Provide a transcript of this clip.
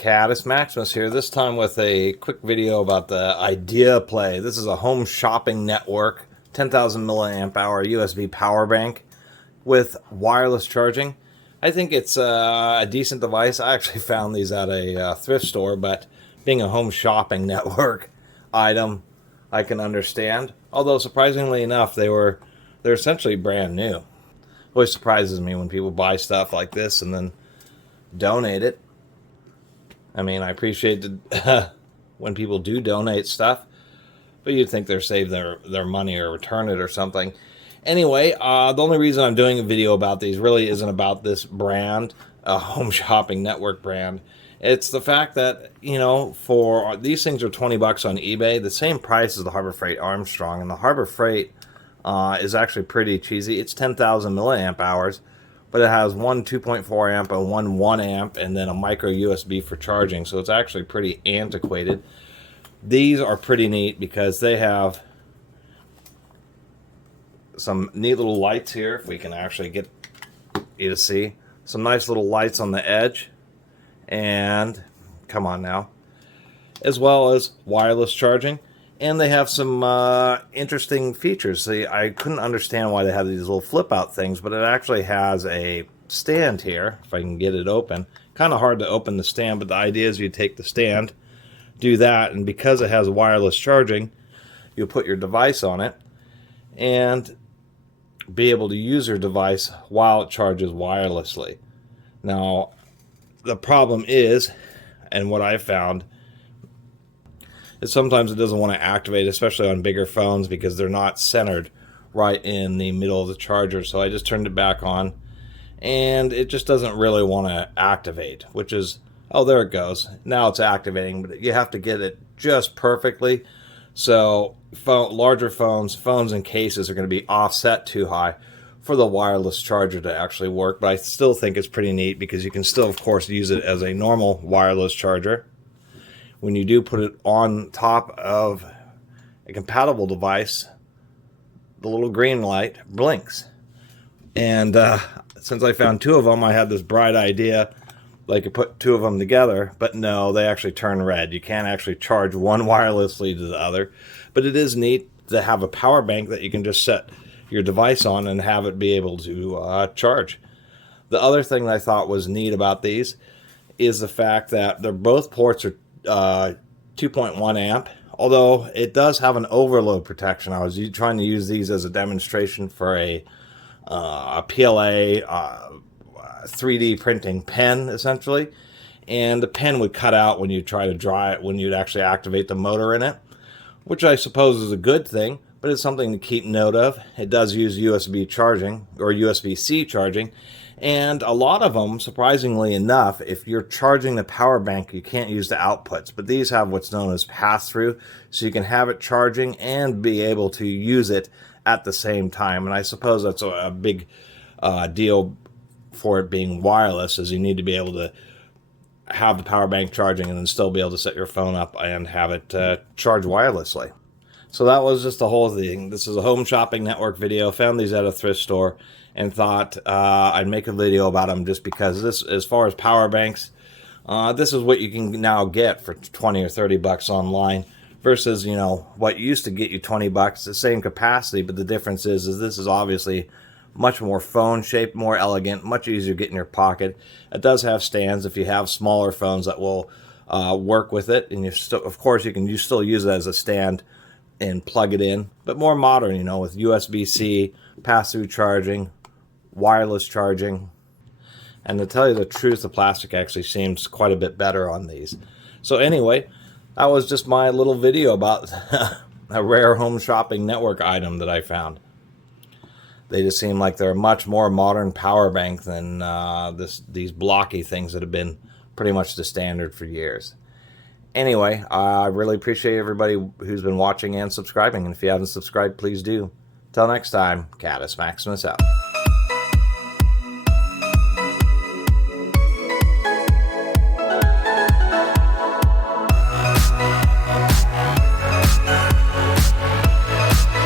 Catus, Maximus here, this time with a quick video about the IdeaPlay. This is a home shopping network, 10,000 milliamp hour USB power bank with wireless charging. I think it's a decent device. I actually found these at a thrift store, but being a home shopping network item, I can understand. Although surprisingly enough, they're essentially brand new. Always surprises me when people buy stuff like this and then donate it. I mean, I appreciate when people do donate stuff, but you'd think they're saving their money or return it or something. Anyway, the only reason I'm doing a video about these really isn't about this brand, a home shopping network brand. It's the fact that, you know, for these things are 20 bucks on eBay, the same price as the Harbor Freight Armstrong, and the Harbor Freight is actually pretty cheesy. It's 10,000 milliamp hours. But it has one 2.4 amp and one 1 amp and then a micro USB for charging. So it's actually pretty antiquated. These are pretty neat because they have some neat little lights here. If we can actually get you to see. Some nice little lights on the edge. And, come on now. As well as wireless charging. And they have some interesting features. See, I couldn't understand why they had these little flip-out things, but it actually has a stand here, if I can get it open. Kind of hard to open the stand, but the idea is you take the stand, do that, and because it has wireless charging, you'll put your device on it and be able to use your device while it charges wirelessly. Now, the problem is, and what I found, sometimes it doesn't want to activate, especially on bigger phones, because they're not centered right in the middle of the charger. So I just turned it back on, and it just doesn't really want to activate, which is, oh, there it goes. Now it's activating, but you have to get it just perfectly. So larger phones and cases are going to be offset too high for the wireless charger to actually work. But I still think it's pretty neat because you can still, of course, use it as a normal wireless charger. When you do put it on top of a compatible device, the little green light blinks. And since I found two of them, I had this bright idea, like you put two of them together, but no, they actually turn red. You can't actually charge one wirelessly to the other. But it is neat to have a power bank that you can just set your device on and have it be able to charge. The other thing that I thought was neat about these is the fact that they're both ports are 2.1 amp, although it does have an overload protection. I was trying to use these as a demonstration for a PLA 3D printing pen, essentially, and the pen would cut out when you try to dry it, when you'd actually activate the motor in it, which I suppose is a good thing, but it's something to keep note of. It does use USB charging, or USB-C charging, and a lot of them, surprisingly enough, if you're charging the power bank, you can't use the outputs. But these have what's known as pass-through, so you can have it charging and be able to use it at the same time. And I suppose that's a big deal for it being wireless, is you need to be able to have the power bank charging and then still be able to set your phone up and have it charge wirelessly. So that was just the whole thing. This is a home shopping network video. Found these at a thrift store and thought I'd make a video about them just because this, as far as power banks, this is what you can now get for 20 or 30 bucks online versus, you know, what used to get you 20 bucks, the same capacity, but the difference is this is obviously much more phone shaped, more elegant, much easier to get in your pocket. It does have stands if you have smaller phones that will work with it, and you still, of course, you can still use it as a stand and plug it in, but more modern, you know, with USB-C, pass-through charging, wireless charging. And to tell you the truth, the plastic actually seems quite a bit better on these. So anyway, that was just my little video about a rare home shopping network item that I found. They just seem like they're a much more modern power bank than these blocky things that have been pretty much the standard for years. Anyway, I really appreciate everybody who's been watching and subscribing. And if you haven't subscribed, please do. Till next time, Catus, Maximus out.